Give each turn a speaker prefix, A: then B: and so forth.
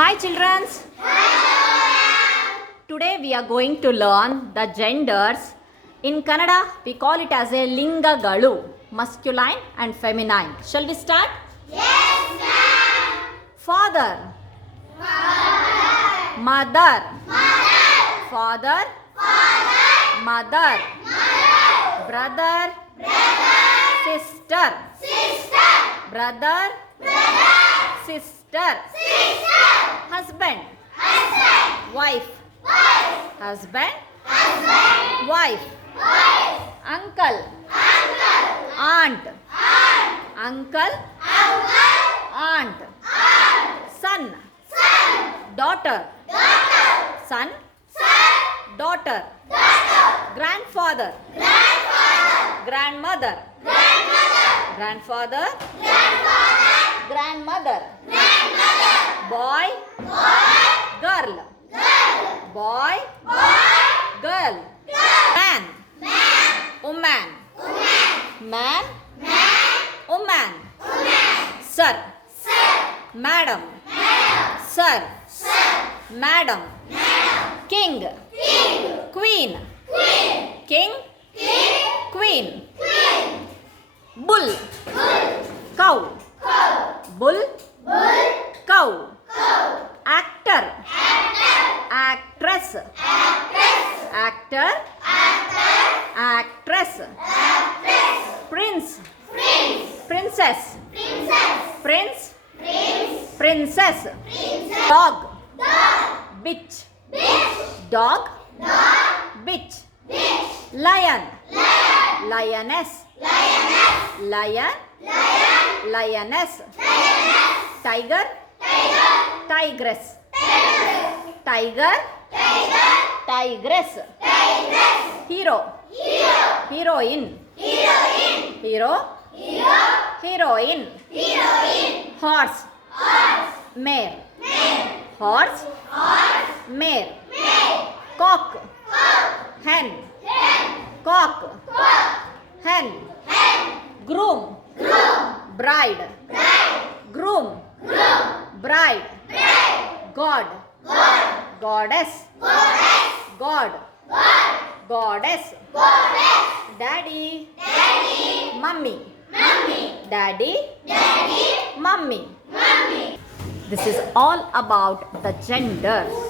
A: Hi, children. Today we are going to learn the genders. In Kannada, we call it as a linga lingagalu, masculine and feminine. Shall we start? Yes, ma'am. Father. Father. Mother. Father. Father. Mother. Mother. Brother. Brother. Sister. Sister. Brother. Brother. Sister. Sister. Husband. Wife. Husband. Wife. Uncle. Aunt. Uncle. Aunt. Son. Daughter. Son. Daughter. Grandfather. Grandmother. Grandfather. Grandmother. Boy. Girl. Boy. boy. Girl. girl. Man. Man. Woman. woman. Man. Man. Woman. woman. Sir. Sir. Madam. madam. Sir. sir. Madam. madam. King. king. Queen. queen. King. king. Queen. Bull. Cow. Bull. Cow. Actor. Actress. Actor. Actress. Prince. Princess. Prince. Princess. Dog. Bitch. Dog. Bitch. Lion. Lioness. Lion. Lioness. Tiger. Tigress. Tiger. Tigress. Hero. Heroine. Hero. Heroine. Horse. Horse. Mare. Horse. Horse. Mare. Cock. Hen. Cock. Hen. Groom. Bride. Groom. Bride. God. Goddess. God. Goddess. Daddy. Mummy. Daddy. Mummy. This is all about the genders.